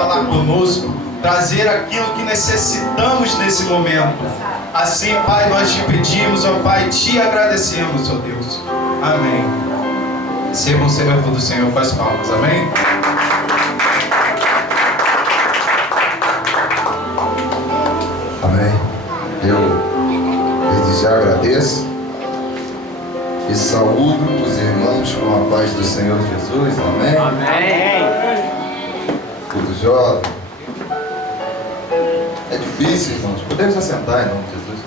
falar conosco, trazer aquilo que necessitamos nesse momento. Assim, Pai, nós te pedimos, ó Pai, te agradecemos, ó Deus. Amém. Seja um servo do Senhor com as palmas, amém? Amém. Eu desde já agradeço e saúdo os irmãos com a paz do Senhor Jesus. Amém. Amém. Tudo jóia. É difícil, irmãos. Podemos assentar em nome de Jesus.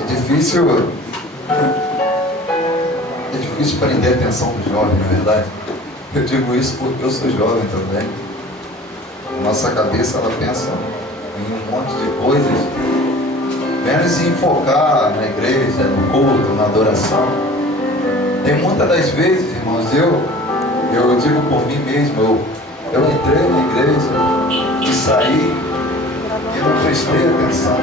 É difícil prender a atenção do jovem, na verdade. Eu digo isso porque eu sou jovem também. Nossa cabeça, ela pensa em um monte de coisas, menos em focar na igreja, no culto, na adoração. E muitas das vezes, irmãos, eu digo por mim mesmo, eu entrei na igreja e saí e não prestei atenção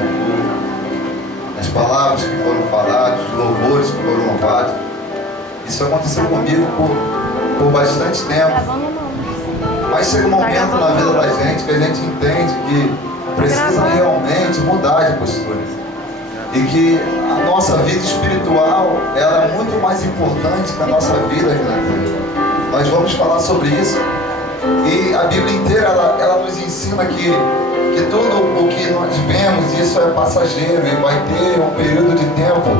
nas palavras que foram faladas, nos louvores que foram louvados. Isso aconteceu comigo por bastante tempo. Mas chega um momento na vida da gente que a gente entende que precisa realmente mudar de postura. E que a nossa vida espiritual, ela é muito mais importante que a nossa vida aqui na terra. Nós vamos falar sobre isso. E a Bíblia inteira, ela nos ensina que tudo o que nós vemos, isso é passageiro e vai ter um período de tempo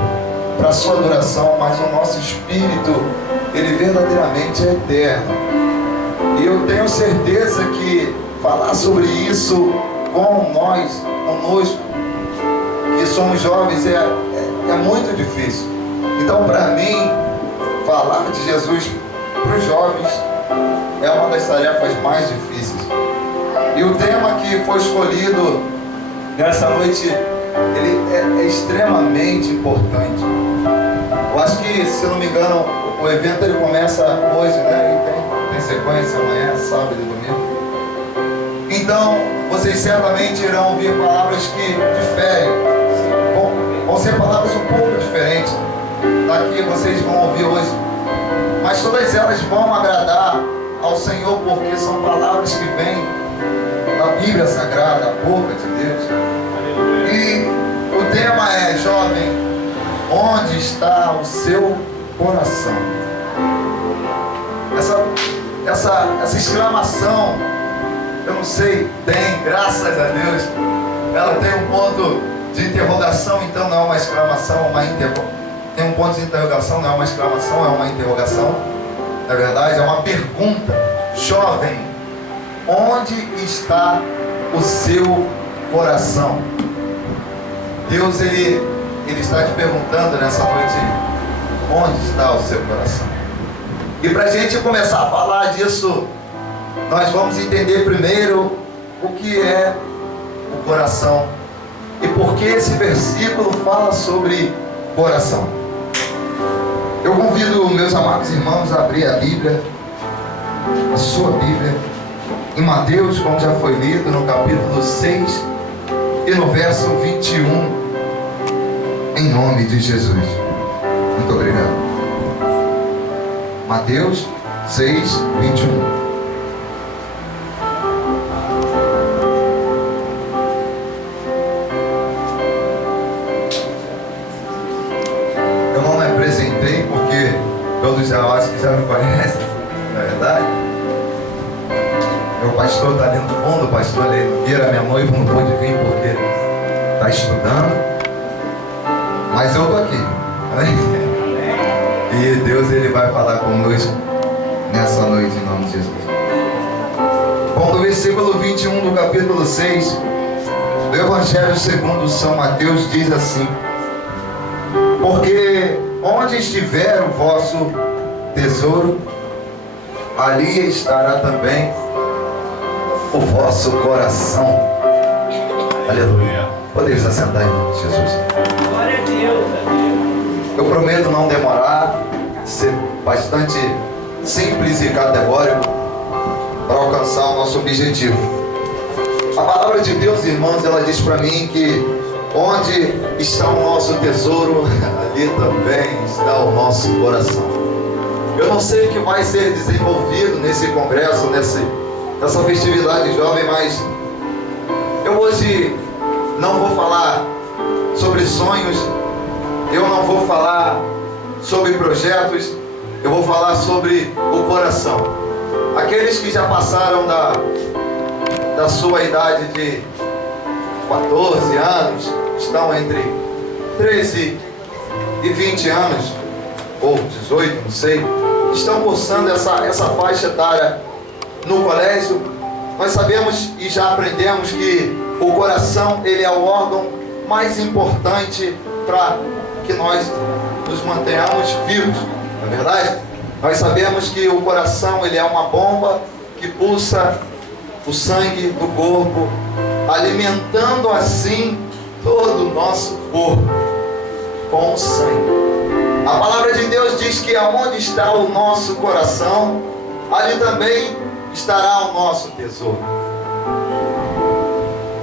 para a sua duração, mas o nosso espírito, ele verdadeiramente é eterno. E eu tenho certeza que falar sobre isso com nós, conosco, que somos jovens, é muito difícil. Então, para mim, falar de Jesus para os jovens é uma das tarefas mais difíceis. E o tema que foi escolhido nessa noite, ele é extremamente importante. Eu acho que, se não me engano, o evento ele começa hoje, né? E tem sequência amanhã, sábado e domingo. Então, vocês certamente irão ouvir palavras que diferem. Vão ser palavras um pouco diferentes da que vocês vão ouvir hoje. Mas todas elas vão agradar ao Senhor, porque são palavras que vêm da Bíblia Sagrada, a boca de Deus. E o tema é: jovem, onde está o seu coração? Essa exclamação, eu não sei, graças a Deus, ela tem um ponto de interrogação, então não é uma exclamação, tem um ponto de interrogação, não é uma exclamação, é uma interrogação. Na verdade, é uma pergunta. Jovem, onde está o seu coração? Deus, ele está te perguntando nessa noite, onde está o seu coração? E para a gente começar a falar disso, nós vamos entender primeiro o que é o coração e por que esse versículo fala sobre coração. Eu convido meus amados irmãos a abrir a Bíblia, a sua Bíblia, em Mateus, como já foi lido, no capítulo 6 e no verso 21, em nome de Jesus. Muito obrigado. Mateus 6, 21. Todos já acho que já me conhecem, não é verdade? Meu pastor está ali no fundo, o pastor Leira, minha noiva não pôde vir porque está estudando, mas eu estou aqui. E Deus, ele vai falar conosco nessa noite, em nome de Jesus. Bom, no versículo 21 do capítulo 6 do Evangelho segundo São Mateus, diz assim: porque onde estiver o vosso tesouro, ali estará também o vosso coração. Aleluia. Podemos assentar em Jesus. Glória a Deus. Eu prometo não demorar, ser bastante simples e categórico para alcançar o nosso objetivo. A palavra de Deus, irmãos, ela diz para mim que onde está o nosso tesouro, ali também está o nosso coração. Eu não sei o que vai ser desenvolvido nesse congresso, dessa festividade jovem, mas eu hoje não vou falar sobre sonhos, eu não vou falar sobre projetos, eu vou falar sobre o coração. Aqueles que já passaram da sua idade de 14 anos, estão entre 13 e 20 anos, ou 18, não sei, estão cursando essa faixa etária no colégio. Nós sabemos e já aprendemos que o coração, ele é o órgão mais importante para que nós nos mantenhamos vivos, não é verdade? Nós sabemos que o coração, ele é uma bomba que pulsa o sangue do corpo, alimentando assim todo o nosso corpo com o sangue. A palavra de Deus diz que aonde está o nosso coração, ali também estará o nosso tesouro.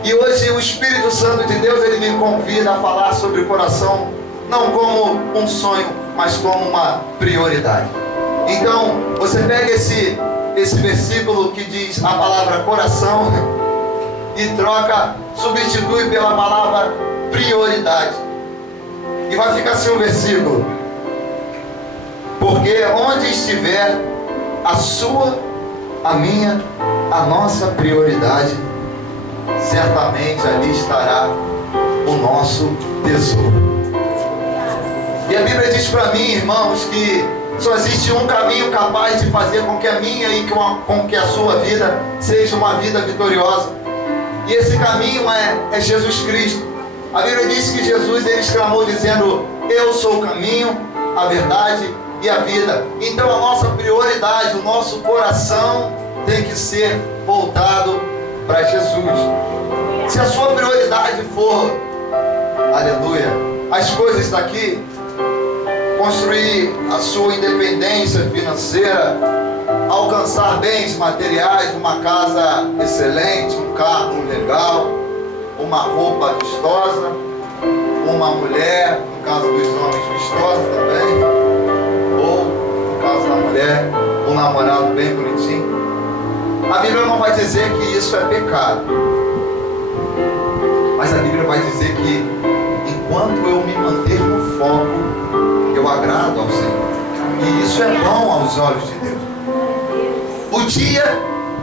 E hoje o Espírito Santo de Deus, ele me convida a falar sobre o coração, não como um sonho, mas como uma prioridade. Então, você pega esse versículo que diz a palavra coração e troca, substitui pela palavra prioridade. E vai ficar assim o versículo: porque onde estiver a sua, a minha, a nossa prioridade, certamente ali estará o nosso tesouro. E a Bíblia diz para mim, irmãos, que só existe um caminho capaz de fazer com que a minha e com que a sua vida seja uma vida vitoriosa. E esse caminho é Jesus Cristo. A Bíblia diz que Jesus, ele exclamou dizendo: eu sou o caminho, a verdade e a vida. Então a nossa prioridade, o nosso coração tem que ser voltado para Jesus. Se a sua prioridade for, aleluia, as coisas daqui, construir a sua independência financeira, alcançar bens materiais, uma casa excelente, um carro legal, uma roupa vistosa, uma mulher, no caso dos homens, vistosa também, ou no caso da mulher, um namorado bem bonitinho. A Bíblia não vai dizer que isso é pecado, mas a Bíblia vai dizer que enquanto eu me manter no foco, eu agrado ao Senhor. E isso é bom aos olhos de Deus. O dia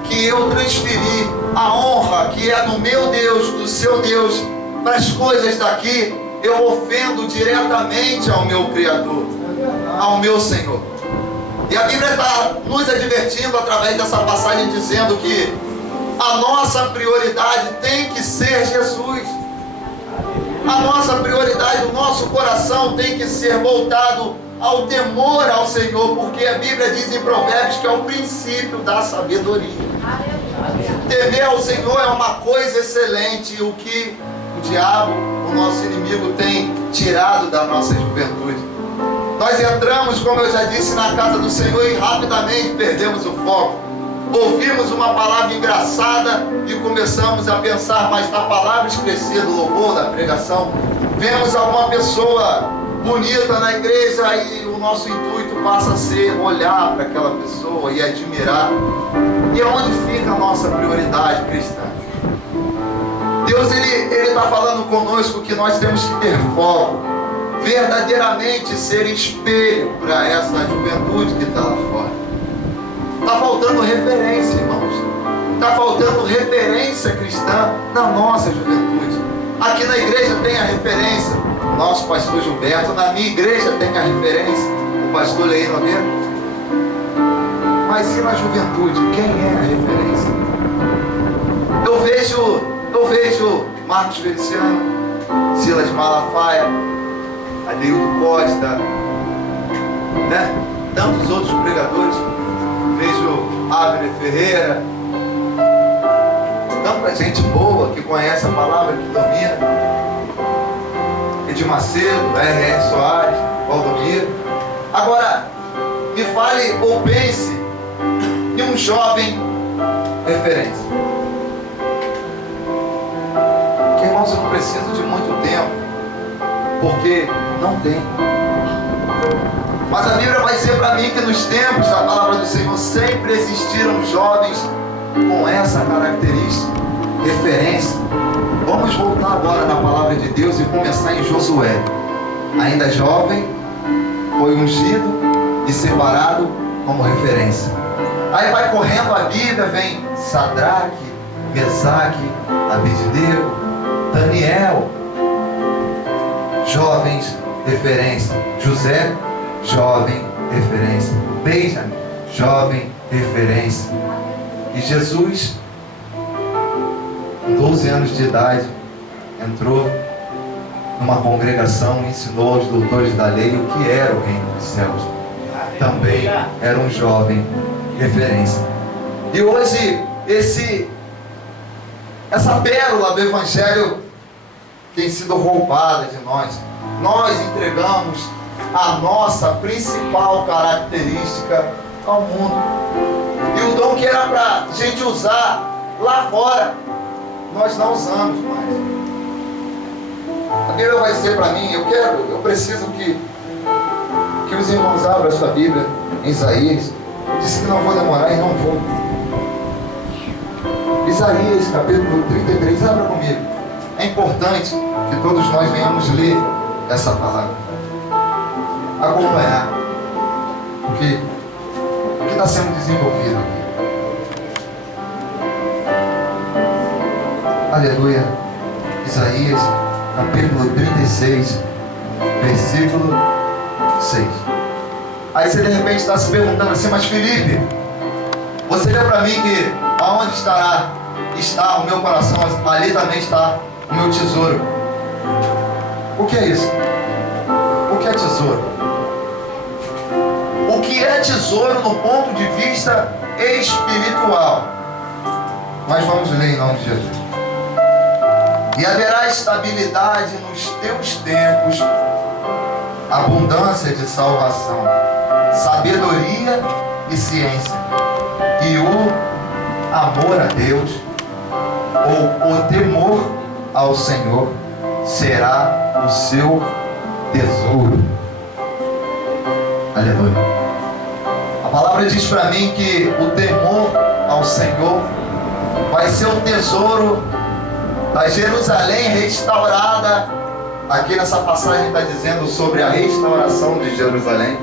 que eu transferi a honra que é do meu Deus, do seu Deus, para as coisas daqui, eu ofendo diretamente ao meu Criador, ao meu Senhor. E a Bíblia está nos advertindo através dessa passagem, dizendo que a nossa prioridade tem que ser Jesus. A nossa prioridade, o nosso coração tem que ser voltado ao temor ao Senhor, porque a Bíblia diz em Provérbios que é o princípio da sabedoria. Temer ao Senhor é uma coisa excelente, o que o diabo, o nosso inimigo, tem tirado da nossa juventude. Nós entramos, como eu já disse, na casa do Senhor e rapidamente perdemos o foco. Ouvimos uma palavra engraçada e começamos a pensar mais na palavra esquecida, do louvor, da pregação. Vemos alguma pessoa bonita na igreja e o nosso intuito passa a ser olhar para aquela pessoa e admirar. E onde fica a nossa prioridade cristã? Deus, ele está falando conosco que nós temos que ter foco, verdadeiramente ser espelho para essa juventude que está lá fora. Está faltando referência, irmãos. Está faltando referência cristã na nossa juventude. Aqui na igreja tem a referência, o nosso pastor Gilberto. Na minha igreja tem a referência, o pastor Leino Nogueira. Mas e na juventude, quem é a referência? Eu vejo Marcos Feliciano, Silas Malafaia, Adeildo Costa, né? Tantos outros pregadores. Vejo Abner Ferreira, tanta gente boa que conhece a palavra, que domina. Edir Macedo, R.R. Soares, Valdomiro. Agora, me fale ou pense em um jovem referência. Que, irmãos, eu não preciso de muito tempo, porque não tem. Mas a Bíblia vai dizer para mim que nos tempos da palavra do Senhor sempre existiram jovens com essa característica, referência. Vamos voltar agora na palavra de Deus e começar em Josué. Ainda jovem, foi ungido e separado como referência. Aí vai correndo a Bíblia, vem Sadraque, Mesaque, Abednego, Daniel, jovens, referência. José, jovem, referência. Benjamin, jovem, referência. E Jesus, com 12 anos de idade, entrou numa congregação e ensinou aos doutores da lei o que era o reino dos céus. Também era um jovem referência. E hoje, essa pérola do Evangelho tem sido roubada de nós. Nós entregamos a nossa principal característica ao mundo. E o dom que era para a gente usar lá fora, nós não usamos mais. A Bíblia vai dizer para mim, eu preciso que os irmãos abram a sua Bíblia em Isaías. Disse que não vou demorar e não vou. Isaías, capítulo 33, abra comigo. É importante que todos nós venhamos ler essa palavra, acompanhar o que está sendo desenvolvido aqui. Aleluia. Isaías, capítulo 36, versículo 6. Aí você de repente está se perguntando assim, mas Felipe, você leu para mim que aonde está o meu coração, ali também está o meu tesouro. O que é isso? O que é tesouro? O que é tesouro no ponto de vista espiritual? Mas vamos ler em nome de Jesus. E haverá estabilidade nos teus tempos, abundância de salvação, sabedoria e ciência, e o amor a Deus, ou o temor ao Senhor, será o seu tesouro. Aleluia. A palavra diz para mim que o temor ao Senhor vai ser o tesouro da Jerusalém restaurada. Aqui nessa passagem está dizendo sobre a restauração de Jerusalém.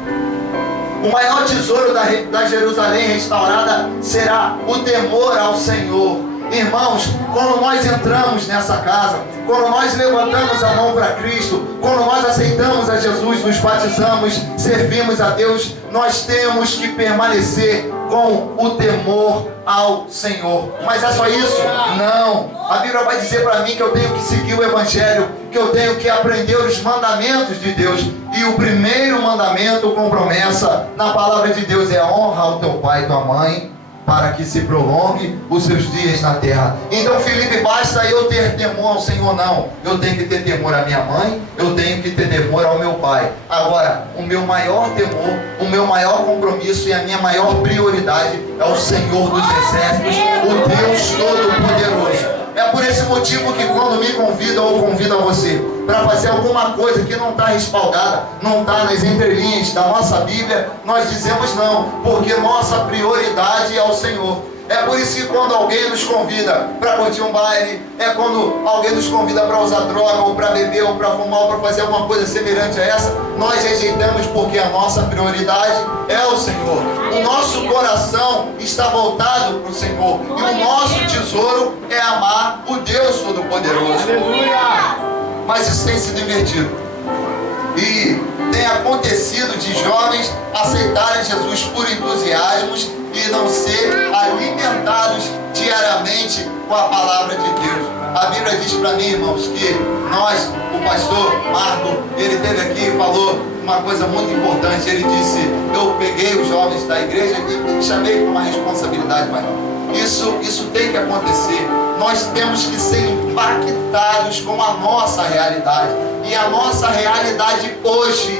O maior tesouro da Jerusalém restaurada será o temor ao Senhor. Irmãos, quando nós entramos nessa casa, quando nós levantamos a mão para Cristo, quando nós aceitamos a Jesus, nos batizamos, servimos a Deus, nós temos que permanecer com o temor ao Senhor. Mas é só isso? Não. A Bíblia vai dizer para mim que eu tenho que seguir o Evangelho, que eu tenho que aprender os mandamentos de Deus. E o primeiro mandamento com promessa na palavra de Deus é: honra o teu pai e tua mãe, para que se prolongue os seus dias na terra. Então, Felipe, basta eu ter temor ao Senhor? Não. Eu tenho que ter temor à minha mãe, eu tenho que ter temor ao meu pai. Agora, o meu maior temor, o meu maior compromisso e a minha maior prioridade é o Senhor dos Exércitos, o Deus Todo-Poderoso. É por esse motivo que quando me convidam ou convidam você para fazer alguma coisa que não está respaldada, não está nas entrelinhas da nossa Bíblia, nós dizemos não, porque nossa prioridade é o Senhor. É por isso que quando alguém nos convida para curtir um baile, é quando alguém nos convida para usar droga, ou para beber, ou para fumar, ou para fazer alguma coisa semelhante a essa, nós rejeitamos porque a nossa prioridade é o Senhor. O nosso coração está voltado para o Senhor. E o nosso tesouro é amar o Deus Todo-Poderoso. Mas isso tem sido invertido. E tem acontecido de jovens aceitarem Jesus por entusiasmos e não ser alimentados diariamente com a palavra de Deus. A Bíblia diz para mim, irmãos, que nós, o pastor Marco, ele esteve aqui e falou uma coisa muito importante. Ele disse: eu peguei os jovens da igreja e chamei com uma responsabilidade maior. Isso tem que acontecer. Nós temos que ser impactados com a nossa realidade. E a nossa realidade hoje,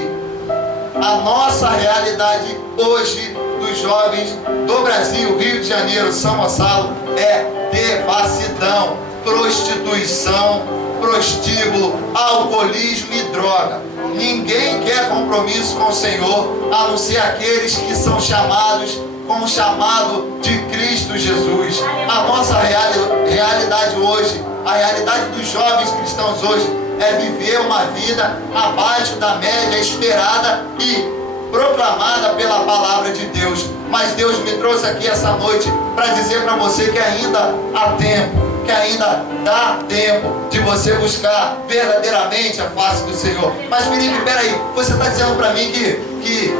dos jovens do Brasil, Rio de Janeiro, São Gonçalo, é devassidão, prostituição, prostíbulo, alcoolismo e droga. Ninguém quer compromisso com o Senhor, a não ser aqueles que são chamados com o chamado de Cristo Jesus. A nossa A realidade dos jovens cristãos hoje é viver uma vida abaixo da média esperada e proclamada pela palavra de Deus. Mas Deus me trouxe aqui essa noite para dizer para você que ainda há tempo, que ainda dá tempo de você buscar verdadeiramente a face do Senhor. Mas Felipe, peraí, você está dizendo para mim que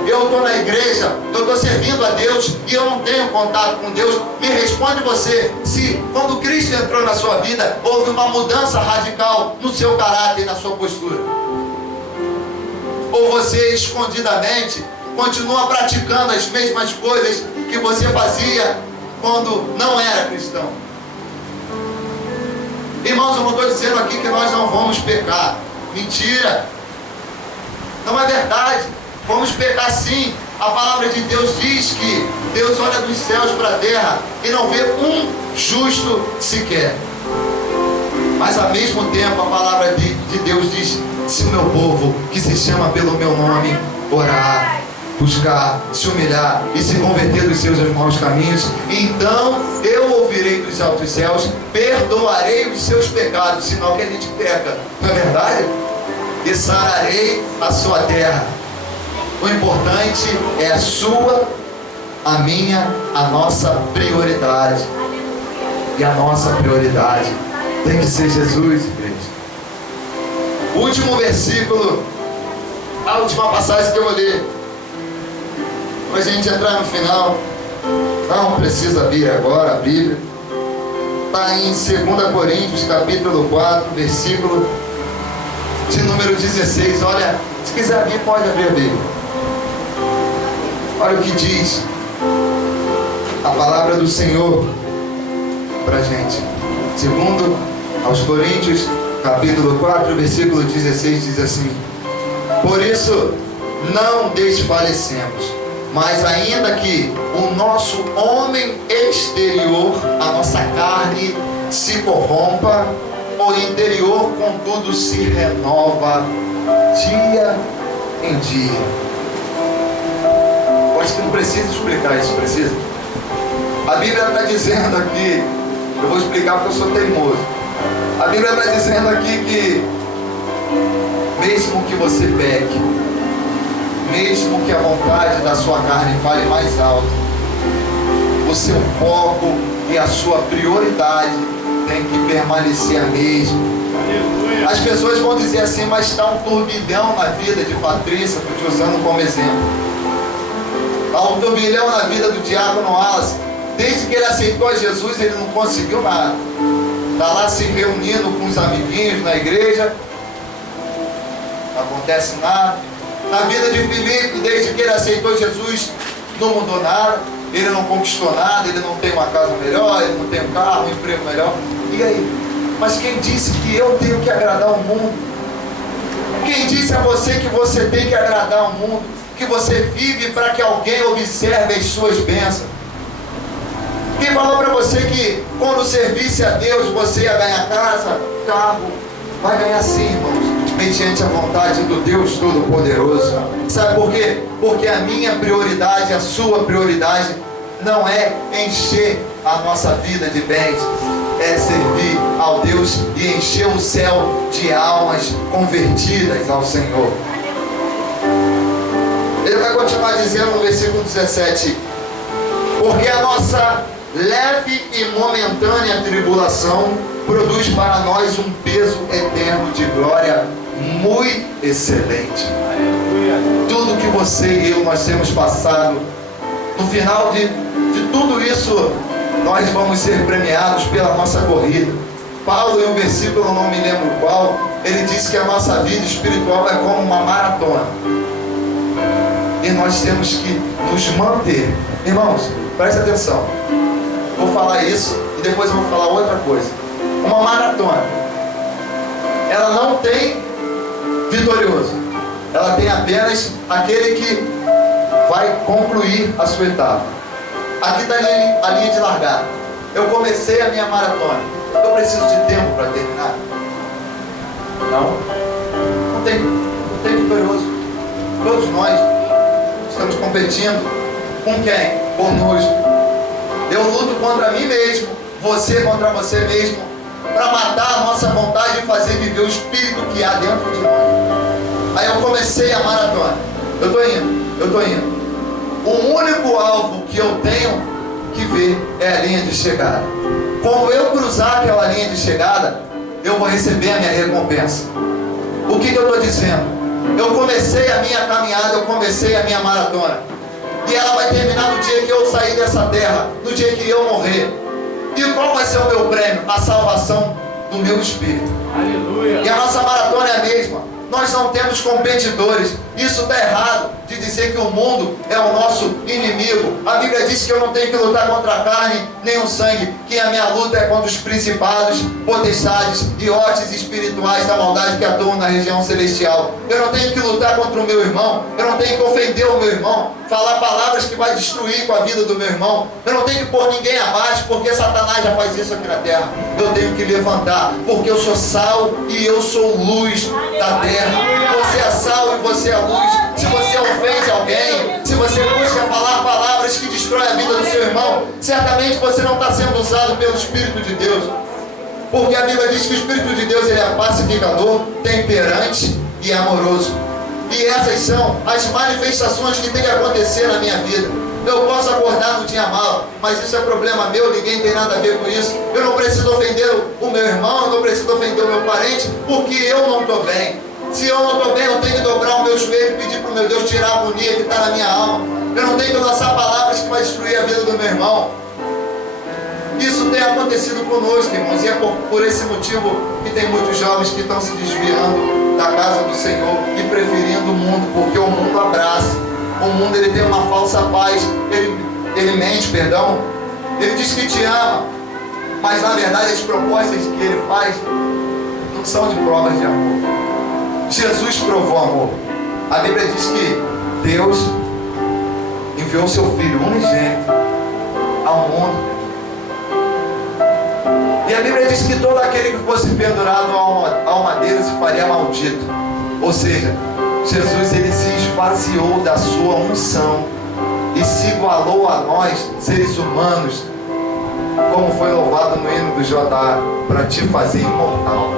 eu estou na igreja, eu estou servindo a Deus e eu não tenho contato com Deus. Me responde você, se quando Cristo entrou na sua vida, houve uma mudança radical no seu caráter e na sua postura? Ou você escondidamente continua praticando as mesmas coisas que você fazia quando não era cristão? Irmãos, eu não estou dizendo aqui que nós não vamos pecar. Mentira! Não é verdade. Vamos pecar sim. A palavra de Deus diz que Deus olha dos céus para a terra e não vê um justo sequer. Mas ao mesmo tempo a palavra de Deus diz: se o meu povo, que se chama pelo meu nome, orar, buscar, se humilhar e se converter dos seus maus caminhos, então eu ouvirei dos altos céus, perdoarei os seus pecados. Sinal que a gente peca, não é verdade? E sararei a sua terra. O importante é a sua, a minha, a nossa prioridade. E a nossa prioridade tem que ser Jesus, igreja. O último versículo, a última passagem que eu vou ler, para a gente entrar no final. Não precisa abrir agora a Bíblia. Está em 2 Coríntios, capítulo 4, versículo de número 16. Olha, se quiser abrir, pode abrir a Bíblia. Olha o que diz a palavra do Senhor para a gente. 2 aos Coríntios, capítulo 4, versículo 16, diz assim: por isso não desfalecemos, mas ainda que o nosso homem exterior, a nossa carne, se corrompa, o interior, contudo, se renova dia em dia. Acho que não precisa explicar isso, precisa? A Bíblia está dizendo aqui, eu vou explicar porque eu sou teimoso. A Bíblia está dizendo aqui que mesmo que você peque, mesmo que a vontade da sua carne fale mais alto, o seu foco e a sua prioridade tem que permanecer a mesma. As pessoas vão dizer assim: mas está um turbilhão na vida de Patrícia, estou te usando como exemplo. Há um turbilhão na vida do diácono Wallace. Desde que ele aceitou a Jesus, ele não conseguiu nada. Está lá se reunindo com os amiguinhos na igreja, não acontece nada. Na vida de Felipe, desde que ele aceitou Jesus, não mudou nada. Ele não conquistou nada, ele não tem uma casa melhor, ele não tem um carro, um emprego melhor. E aí? Mas quem disse que eu tenho que agradar o mundo? Quem disse a você que você tem que agradar o mundo? Que você vive para que alguém observe as suas bênçãos? Quem falou para você que quando servisse a Deus você ia ganhar casa, carro? Vai ganhar sim, irmãos, mediante a vontade do Deus Todo-Poderoso. Sabe por quê? Porque a minha prioridade, a sua prioridade não é encher a nossa vida de bens, é servir ao Deus e encher o céu de almas convertidas ao Senhor. Ele vai continuar dizendo no versículo 17: porque a nossa leve e momentânea tribulação produz para nós um peso eterno de glória muito excelente. Tudo que você e eu nós temos passado, no final de tudo isso, nós vamos ser premiados pela nossa corrida. Paulo, em um versículo, não me lembro qual, ele disse que a nossa vida espiritual é como uma maratona. E nós temos que nos manter. Irmãos, preste atenção. Vou falar isso e depois eu vou falar outra coisa. Uma maratona, ela não tem vitorioso. Ela tem apenas aquele que vai concluir a sua etapa. Aqui está a linha de largada. Eu comecei a minha maratona. Eu preciso de tempo para terminar? Não tem vitorioso. Todos nós estamos competindo com quem? Conosco. Eu luto contra mim mesmo, você contra você mesmo, para matar a nossa vontade e fazer viver o espírito que há dentro de nós. Aí eu comecei a maratona. Eu tô indo. O único alvo que eu tenho que ver é a linha de chegada. Quando eu cruzar aquela linha de chegada, eu vou receber a minha recompensa. O que eu estou dizendo? Eu comecei a minha caminhada, eu comecei a minha maratona. E ela vai terminar no dia que eu sair dessa terra, no dia que eu morrer. E qual vai ser o meu prêmio? A salvação do meu espírito. Aleluia. E a nossa maratona é a mesma. Nós não temos competidores. Isso está errado de dizer que o mundo é o nosso inimigo. A Bíblia diz que eu não tenho que lutar contra a carne nem o sangue, que a minha luta é contra os principados, potestades e hostes espirituais da maldade que atuam na região celestial. Eu não tenho que lutar contra o meu irmão, eu não tenho que ofender o meu irmão, falar palavras que vai destruir com a vida do meu irmão. Eu não tenho que pôr ninguém abaixo, porque Satanás já faz isso aqui na terra. Eu tenho que levantar, porque eu sou sal e eu sou luz da terra. Você é sal e você é luz. Se você ofende alguém, se você busca falar palavras que destroem a vida do seu irmão, certamente você não está sendo usado pelo Espírito de Deus. Porque a Bíblia diz que o Espírito de Deus ele é pacificador, temperante e amoroso. E essas são as manifestações que tem que acontecer na minha vida. Eu posso acordar no dia mal, mas isso é problema meu, ninguém tem nada a ver com isso. Eu não preciso ofender o meu irmão, eu não preciso ofender o meu parente, porque eu não estou bem. Se eu não estou bem, eu tenho que dobrar o meu joelho e pedir para o meu Deus tirar a agonia que está na minha alma. Eu não tenho que lançar palavras que vai destruir a vida do meu irmão. Isso tem acontecido conosco, irmãos, e é por esse motivo que tem muitos jovens que estão se desviando da casa do Senhor e preferindo o mundo, porque o mundo abraça. O mundo ele tem uma falsa paz, ele mente, perdão. Ele diz que te ama, mas na verdade as propostas que ele faz não são de provas de amor. Jesus provou amor. A Bíblia diz que Deus enviou seu Filho unigênito ao mundo. E a Bíblia diz que todo aquele que fosse pendurado ao madeiro se faria maldito. Ou seja, Jesus ele se esvaziou da sua unção e se igualou a nós, seres humanos, como foi louvado no hino do J.A., para te fazer imortal.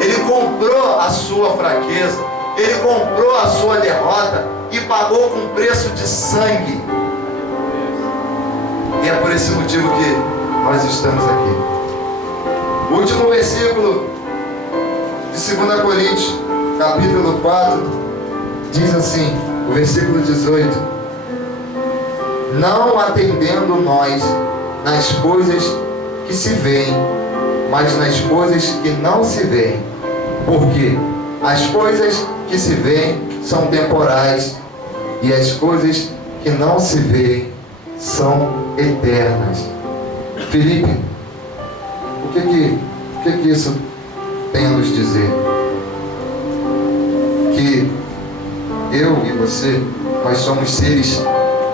Ele comprou a sua fraqueza, ele comprou a sua derrota e pagou com preço de sangue. E é por esse motivo que nós estamos aqui. O último versículo de 2 Coríntios, capítulo 4, diz assim, o versículo 18: não atendendo nós nas coisas que se veem, mas nas coisas que não se veem, porque as coisas que se veem são temporais e as coisas que não se veem são eternas. Filipe, o que isso tem a nos dizer? Que eu e você, nós somos seres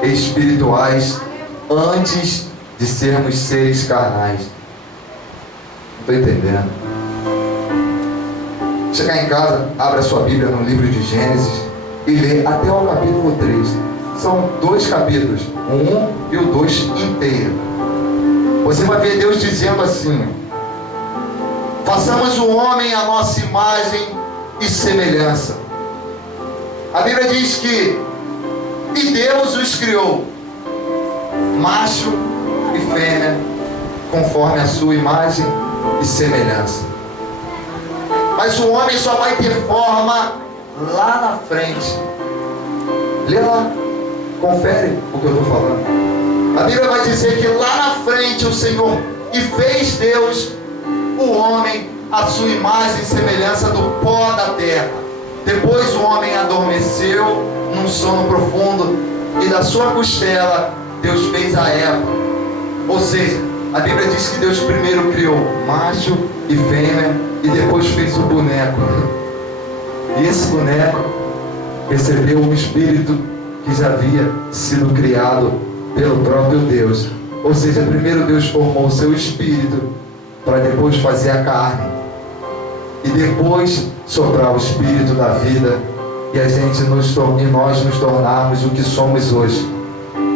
espirituais antes de sermos seres carnais. Não estou entendendo. Chegar em casa, abra sua Bíblia no livro de Gênesis e lê até o capítulo 3. São 2 capítulos, o 1 e o 2 inteiro. Você vai ver Deus dizendo assim: façamos o homem à nossa imagem e semelhança. A Bíblia diz que e Deus os criou, macho e fêmea, conforme a sua imagem e semelhança. Mas o homem só vai ter forma lá na frente. Lê lá, confere o que eu estou falando. A Bíblia vai dizer que lá na frente o Senhor e fez Deus o homem à sua imagem e semelhança do pó da terra. Depois o homem adormeceu num sono profundo e da sua costela Deus fez a Eva. Ou seja, a Bíblia diz que Deus primeiro criou macho e fêmea e depois fez o boneco. E esse boneco recebeu um espírito que já havia sido criado pelo próprio Deus. Ou seja, primeiro Deus formou o seu espírito para depois fazer a carne e depois soprar o espírito da vida e nós nos tornarmos o que somos hoje.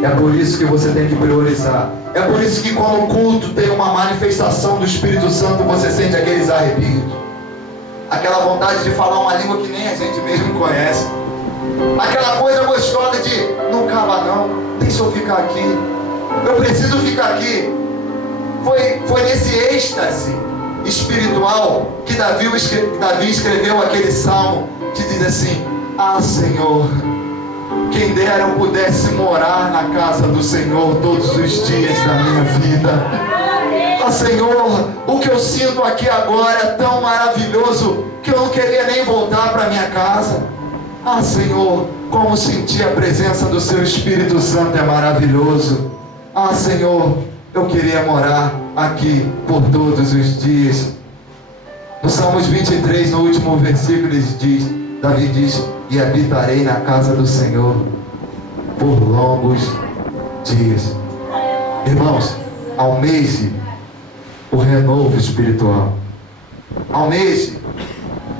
É por isso que você tem que priorizar É por isso que quando o culto tem uma manifestação do Espírito Santo, você sente aqueles arrepios, aquela vontade de falar uma língua que nem a gente mesmo conhece, aquela coisa gostosa de não acaba não, deixa eu ficar aqui, eu preciso ficar aqui. Foi nesse êxtase espiritual que Davi escreveu aquele salmo que diz assim: ah, Senhor, quem dera eu pudesse morar na casa do Senhor todos os dias da minha vida. Ah, Senhor, o que eu sinto aqui agora é tão maravilhoso que eu não queria nem voltar para minha casa. Ah, Senhor, como sentir a presença do Seu Espírito Santo é maravilhoso. Ah, Senhor, eu queria morar aqui por todos os dias. No Salmos 23, no último versículo, Davi diz: e habitarei na casa do Senhor por longos dias. Irmãos, almeje o renovo espiritual, almeje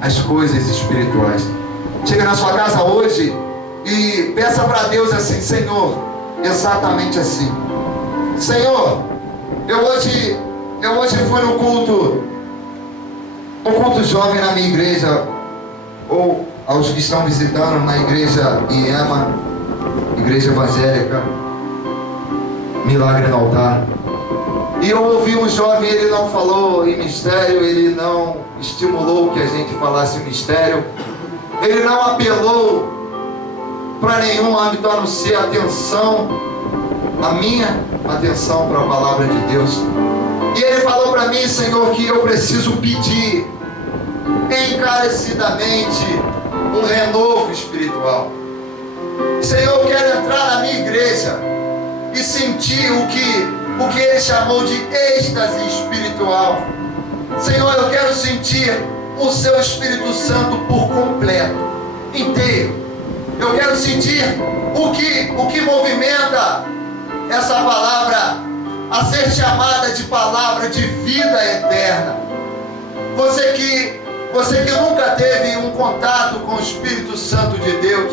as coisas espirituais. Chega na sua casa hoje e peça para Deus assim: Senhor, exatamente assim, Senhor, eu hoje fui no culto jovem na minha igreja, ou aos que estão visitando na igreja IEMA, igreja evangélica, Milagre no Altar. E eu ouvi um jovem, ele não falou em mistério, ele não estimulou que a gente falasse em mistério, ele não apelou para nenhum âmbito a não ser a minha atenção para a palavra de Deus. E ele falou para mim: Senhor, que eu preciso pedir encarecidamente um renovo espiritual. Senhor, eu quero entrar na minha igreja e sentir o que ele chamou de êxtase espiritual. Senhor, eu quero sentir o Seu Espírito Santo por completo, inteiro. Eu quero sentir o que movimenta essa palavra a ser chamada de palavra de vida eterna. Você que nunca teve um contato com o Espírito Santo de Deus,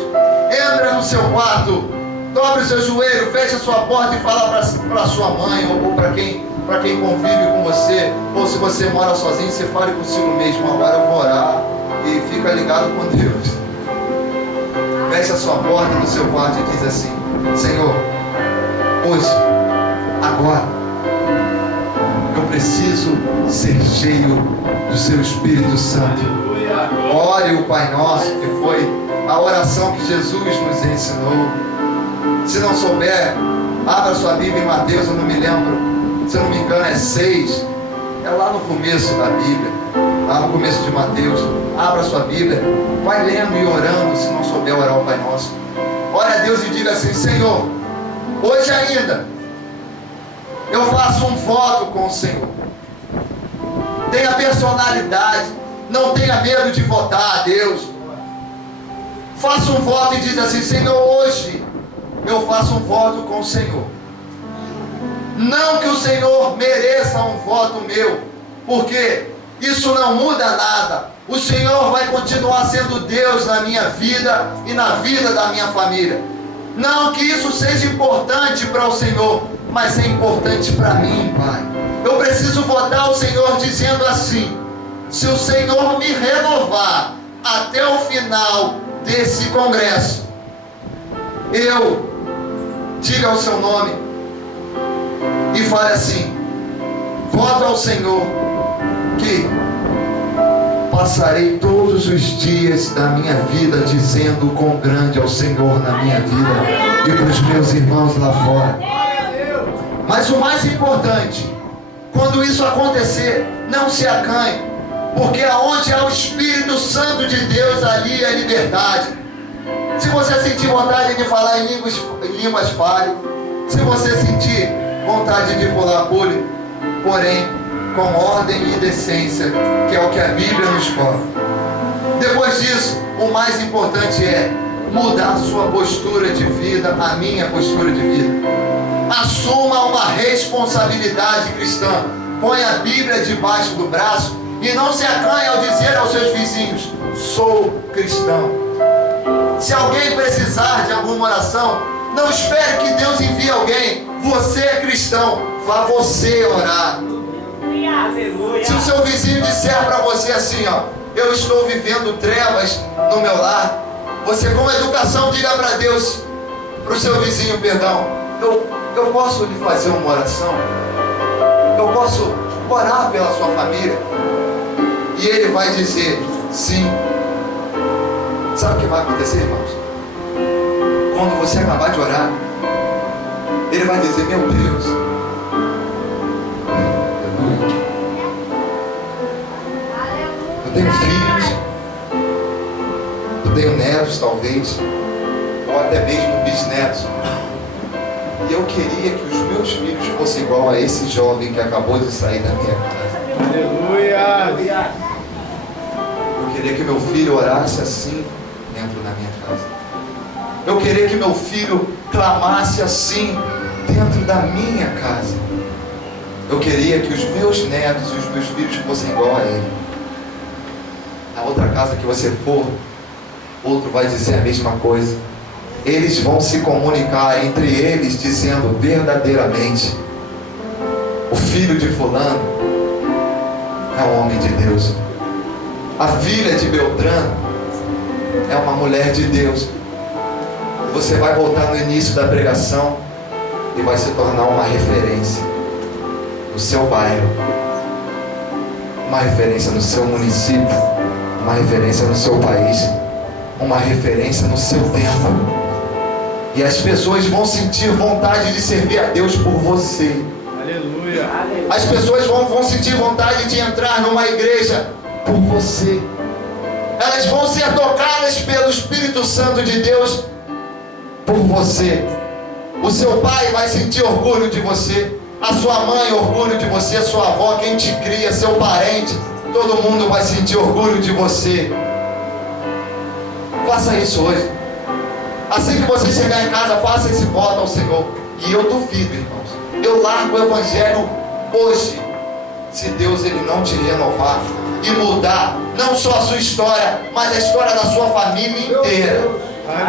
entra no seu quarto, dobre o seu joelho, fecha a sua porta e fala para sua mãe ou para quem convive com você, ou se você mora sozinho, você fale consigo mesmo: agora eu vou orar, e fica ligado com Deus. Fecha a sua porta do seu quarto e diz assim: Senhor, hoje, agora, eu preciso ser cheio do Seu Espírito Santo. Ore o Pai Nosso, que foi a oração que Jesus nos ensinou. Se não souber, abra sua Bíblia em Mateus, eu não me lembro, se eu não me engano é 6, é lá no começo da Bíblia, lá no começo de Mateus. Abra sua Bíblia, vai lendo e orando, se não souber orar o Pai Nosso. Ore a Deus e diga assim: Senhor, hoje ainda eu faço um voto com o Senhor. Tenha personalidade, não tenha medo de votar a Deus. Faça um voto e diz assim: Senhor, hoje eu faço um voto com o Senhor. Não que o Senhor mereça um voto meu, porque isso não muda nada. O Senhor vai continuar sendo Deus na minha vida e na vida da minha família. Não que isso seja importante para o Senhor, mas é importante para mim, Pai. Eu preciso votar ao Senhor dizendo assim: se o Senhor me renovar até o final desse congresso, eu diga o seu nome e fale assim: voto ao Senhor que passarei todos os dias da minha vida dizendo o quão grande é o Senhor na minha vida e para os meus irmãos lá fora. Mas o mais importante, quando isso acontecer, não se acanhe, porque aonde há o Espírito Santo de Deus, ali é liberdade. Se você sentir vontade de falar em línguas, fale. Se você sentir vontade de pular, pule, porém com ordem e decência, que é o que a Bíblia nos cobra. Depois disso, o mais importante é mudar a sua postura de vida, a minha postura de vida. Assuma uma responsabilidade cristã. Põe a Bíblia debaixo do braço e não se acanhe ao dizer aos seus vizinhos: sou cristão. Se alguém precisar de alguma oração, Não espere que Deus envie alguém. Você é cristão, vá você orar. Aleluia. Se o seu vizinho disser para você assim, ó, eu estou vivendo trevas no meu lar, você com educação diga para Deus, para o seu vizinho, perdão, eu posso lhe fazer uma oração? Eu posso orar pela sua família? E ele vai dizer sim. Sabe o que vai acontecer, irmãos? Quando você acabar de orar, ele vai dizer, meu Deus, eu tenho filhos, eu tenho netos talvez, ou até mesmo bisnetos, e eu queria que os meus filhos fossem igual a esse jovem que acabou de sair da minha casa. Aleluia. Eu queria que meu filho orasse assim dentro da minha casa. Eu queria que meu filho clamasse assim dentro da minha casa. Eu queria que os meus netos e os meus filhos fossem igual a ele. Na outra casa que você for, outro vai dizer a mesma coisa. Eles vão se comunicar entre eles dizendo verdadeiramente, o filho de fulano é um homem de Deus. A filha de Beltrano é uma mulher de Deus. Você vai voltar no início da pregação e vai se tornar uma referência no seu bairro, uma referência no seu município, uma referência no seu país, uma referência no seu tempo. E as pessoas vão sentir vontade de servir a Deus por você. Aleluia. As pessoas vão sentir vontade de entrar numa igreja por você. Elas vão ser tocadas pelo Espírito Santo de Deus por você. O seu pai vai sentir orgulho de você, a sua mãe orgulho de você, a sua avó, quem te cria, seu parente, todo mundo vai sentir orgulho de você. Faça isso hoje. Assim que você chegar em casa, faça esse voto ao Senhor. E eu duvido, irmãos, eu largo o Evangelho hoje, se Deus ele não te renovar e mudar não só a sua história, mas a história da sua família inteira.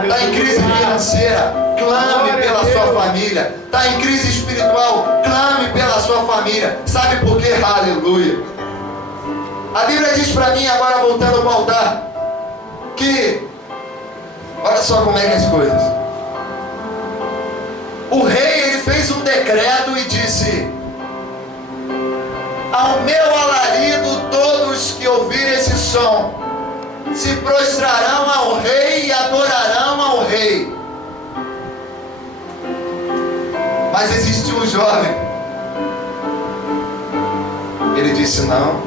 Está em crise financeira, clame pela sua família. Está em crise espiritual, clame pela sua família. Sabe por quê? Aleluia. A Bíblia diz para mim, agora voltando para o altar, que olha só como é que é as coisas. O rei ele fez um decreto e disse: ao meu alarido todos que ouvirem esse som se prostrarão ao rei e adorarão ao rei. Mas existiu um jovem. Ele disse: não,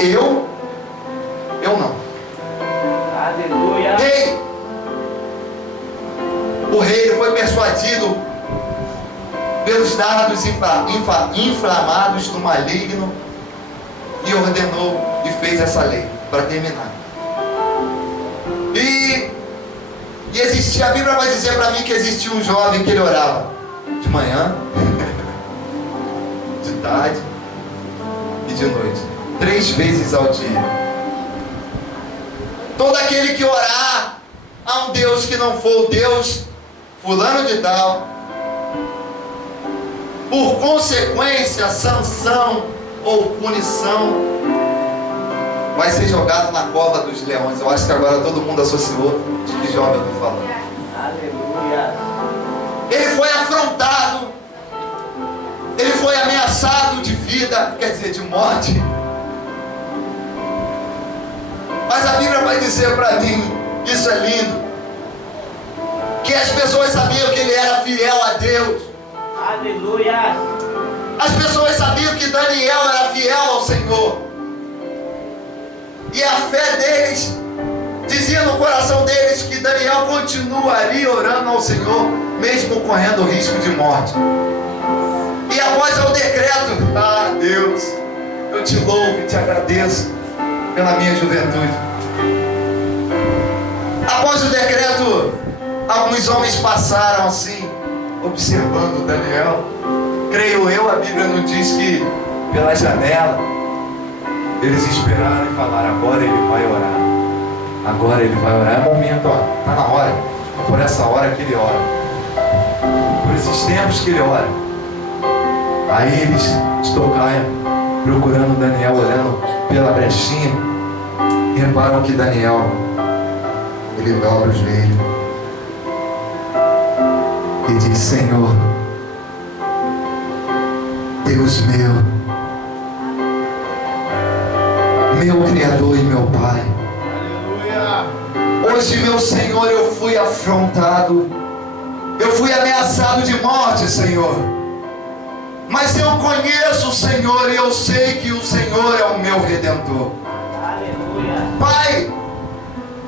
eu não. Aleluia. Rei, o rei foi persuadido pelos dardos inflamados do maligno e ordenou e fez essa lei para terminar. E existia, a Bíblia vai dizer para mim que existia um jovem que ele orava de manhã, de tarde e de noite, 3 vezes ao dia. Todo aquele que orar a um Deus que não for o Deus fulano de tal, por consequência, sanção ou punição, vai ser jogado na cova dos leões. Eu acho que agora todo mundo associou de que jovem eu estou falando. Aleluia. Ele foi afrontado, ele foi ameaçado de vida, quer dizer, de morte. Mas a Bíblia vai dizer para mim, isso é lindo, que as pessoas sabiam que ele era fiel a Deus. Aleluia. As pessoas sabiam que Daniel era fiel ao Senhor. E a fé deles dizia no coração deles que Daniel continuaria orando ao Senhor, mesmo correndo o risco de morte. E após o decreto, Deus, eu te louvo e te agradeço pela minha juventude. Após o decreto, alguns homens passaram assim, observando Daniel. Creio eu, a Bíblia não diz que pela janela eles esperaram e falaram: agora ele vai orar. Agora ele vai orar. É momento, ó, tá na hora. É por essa hora que ele ora. Por esses tempos que ele ora. Aí eles Tocaia procurando Daniel, olhando pela brechinha, e reparam que Daniel, ele dobra o joelho e diz: Senhor, Deus meu Criador e meu Pai, hoje, meu Senhor, eu fui afrontado, eu fui ameaçado de morte, Senhor, mas eu conheço o Senhor e eu sei que o Senhor é o meu Redentor. Pai,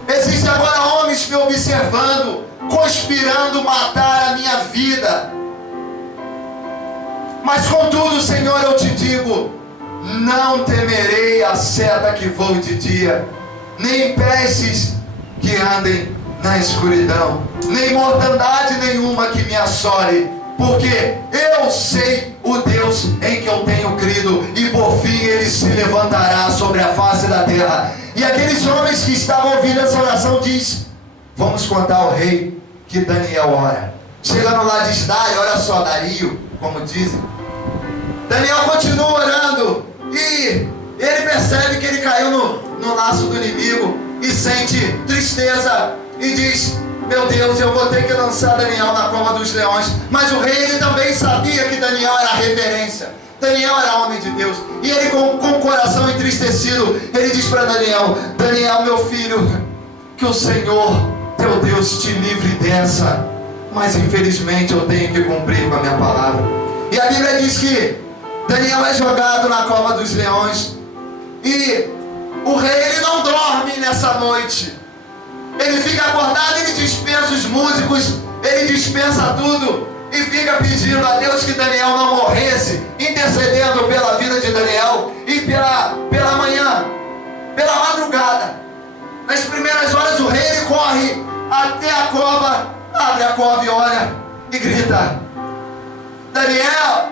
existem agora homens me observando, conspirando matar a minha vida, mas contudo, Senhor, eu te digo: não temerei a seta que voe de dia, nem pestes que andem na escuridão, nem mortandade nenhuma que me assole, porque eu sei o Deus em que eu tenho crido, e por fim ele se levantará sobre a face da terra. E aqueles homens que estavam ouvindo essa oração diz: vamos contar ao rei que Daniel ora. Chegando lá diz Dário, olha só, Dario, como dizem. Daniel continua orando e ele percebe que ele caiu no laço do inimigo e sente tristeza e diz: meu Deus, eu vou ter que lançar Daniel na cova dos leões. Mas o rei, ele também sabia que Daniel era referência, Daniel era homem de Deus, e ele com o coração entristecido, ele diz para Daniel: Daniel, meu filho, que o Senhor teu Deus te livre dessa, mas infelizmente eu tenho que cumprir com a minha palavra. E a Bíblia diz que Daniel é jogado na cova dos leões, e o rei, ele não dorme nessa noite. Ele fica acordado, ele dispensa os músicos, ele dispensa tudo, e fica pedindo a Deus que Daniel não morresse, intercedendo pela vida de Daniel, e pela manhã, pela madrugada, nas primeiras horas, o rei, ele corre até a cova, abre a cova e olha, e grita: Daniel,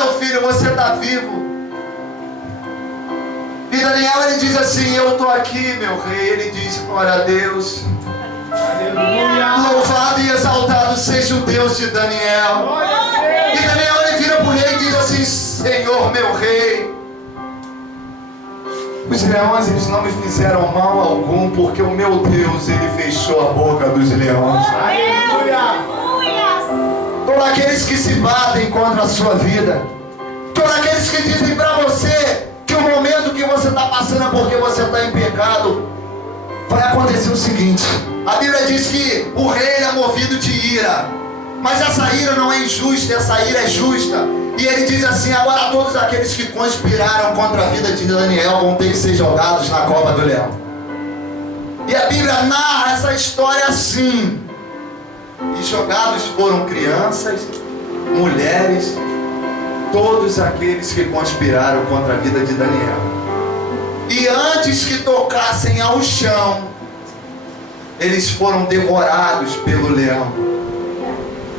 meu filho, você está vivo. E Daniel, ele diz assim: eu estou aqui, meu rei. Ele diz: glória a Deus. Aleluia. Louvado e exaltado seja o Deus de Daniel. E Daniel, ele vira para o rei e diz assim: Senhor, meu rei, os leões, eles não me fizeram mal algum, porque o meu Deus, ele fechou a boca dos leões. Aleluia. Todos aqueles que se batem contra a sua vida, todos aqueles que dizem para você que o momento que você está passando é porque você está em pecado, vai acontecer o seguinte: a Bíblia diz que o rei é movido de ira, mas essa ira não é injusta, essa ira é justa. E ele diz assim: agora todos aqueles que conspiraram contra a vida de Daniel vão ter que ser jogados na cova do leão. E a Bíblia narra essa história assim: e jogados foram crianças, mulheres, todos aqueles que conspiraram contra a vida de Daniel. E antes que tocassem ao chão, eles foram devorados pelo leão.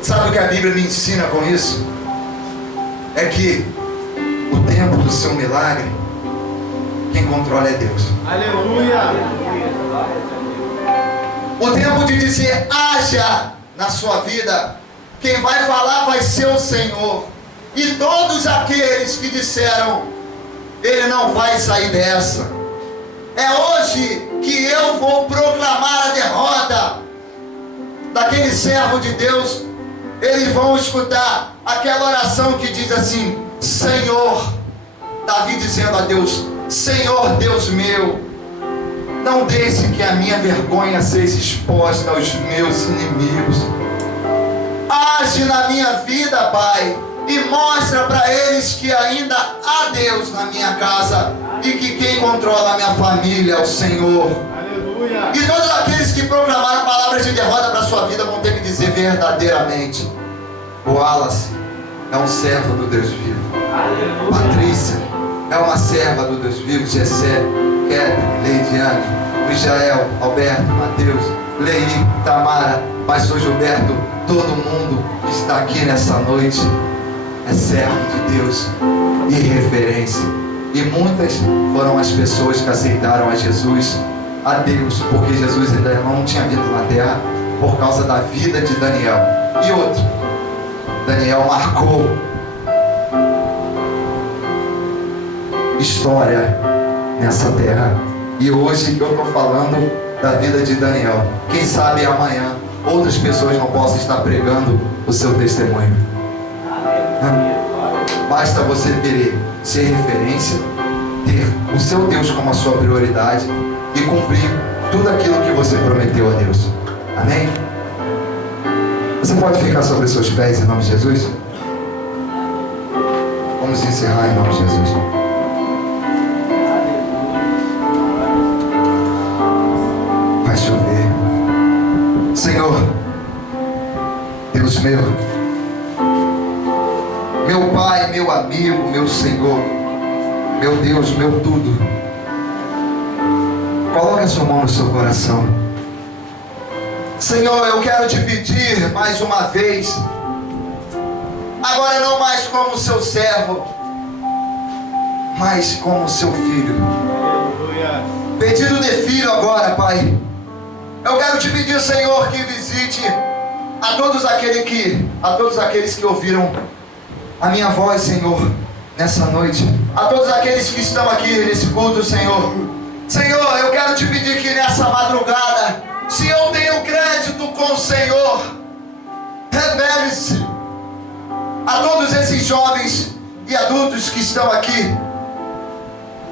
Sabe o que a Bíblia me ensina com isso? É que o tempo do seu milagre, quem controla é Deus. Aleluia! O tempo de dizer haja na sua vida, quem vai falar vai ser o Senhor. E todos aqueles que disseram: ele não vai sair dessa, é hoje que eu vou proclamar a derrota daquele servo de Deus. Eles vão escutar aquela oração que diz assim: Senhor, Davi dizendo a Deus: Senhor Deus meu, não deixe que a minha vergonha seja exposta aos meus inimigos. Age na minha vida, Pai, e mostra para eles que ainda há Deus na minha casa e que quem controla a minha família é o Senhor. Aleluia. E todos aqueles que proclamaram palavras de derrota para a sua vida vão ter que dizer verdadeiramente: o Wallace é um servo do Deus vivo. Aleluia. Patrícia é uma serva do Deus vivo. Gessé, Catherine, Leidiane, Mijael, Alberto, Mateus, Lei, Tamara, Pastor Gilberto, todo mundo que está aqui nessa noite é servo de Deus e referência. E muitas foram as pessoas que aceitaram a Jesus a Deus, porque Jesus ainda não tinha vindo na terra por causa da vida de Daniel. E outro, Daniel marcou história nessa terra. E hoje eu estou falando da vida de Daniel. Quem sabe amanhã outras pessoas não possam estar pregando o seu testemunho. Basta você querer ser referência, ter o seu Deus como a sua prioridade e cumprir tudo aquilo que você prometeu a Deus. Amém? Você pode ficar sobre os seus pés em nome de Jesus? Vamos encerrar em nome de Jesus. Vai chover. Senhor, Deus meu Pai, meu amigo, meu Senhor, meu Deus, meu tudo, coloque a sua mão no seu coração. Senhor, eu quero te pedir mais uma vez, agora não mais como seu servo, mas como seu filho. Pedido de filho agora, Pai. Eu quero te pedir, Senhor, que visite a todos aqueles que ouviram a minha voz, Senhor, nessa noite. A todos aqueles que estão aqui nesse culto, Senhor. Senhor, eu quero te pedir que nessa madrugada, se eu tenho crédito com o Senhor, revele-se a todos esses jovens e adultos que estão aqui,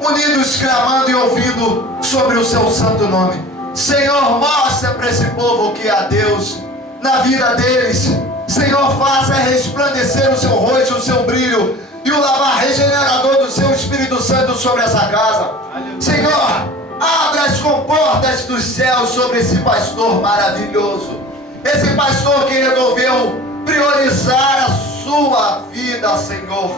unidos, clamando e ouvindo sobre o seu santo nome. Senhor, mostra para esse povo que há Deus na vida deles. Senhor, faça resplandecer o seu rosto, o seu brilho e o lavar regenerador do seu Espírito Santo sobre essa casa. Senhor, abra as comportas dos céus sobre esse pastor maravilhoso, esse pastor que resolveu priorizar a sua vida, Senhor,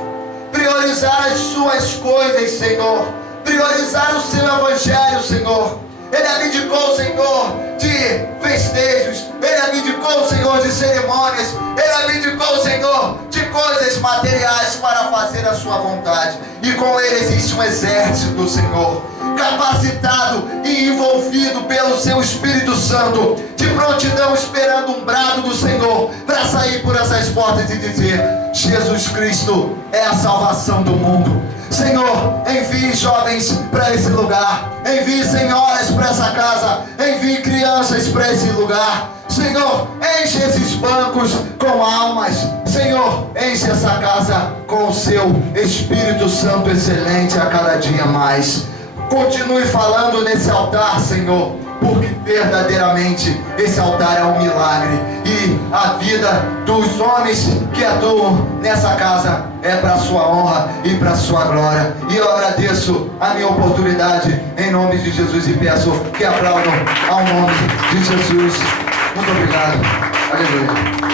priorizar as suas coisas, Senhor, priorizar o seu evangelho, Senhor. Ele abdicou, Senhor, de festejos. Ele abdicou, Senhor, de cerimônias. Ele abdicou, Senhor, de coisas materiais para fazer a sua vontade. E com ele existe um exército, Senhor, capacitado e envolvido pelo seu Espírito Santo, de prontidão, esperando um brado do Senhor para sair por essas portas e dizer: Jesus Cristo é a salvação do mundo. Senhor, envie jovens para esse lugar, envie senhoras para essa casa, envie crianças para esse lugar. Senhor, enche esses bancos com almas. Senhor, enche essa casa com o seu Espírito Santo excelente a cada dia mais. Continue falando nesse altar, Senhor, porque verdadeiramente esse altar é um milagre. E a vida dos homens que atuam nessa casa é para a sua honra e para a sua glória. E eu agradeço a minha oportunidade em nome de Jesus e peço que aplaudam ao nome de Jesus. Muito obrigado. Aleluia.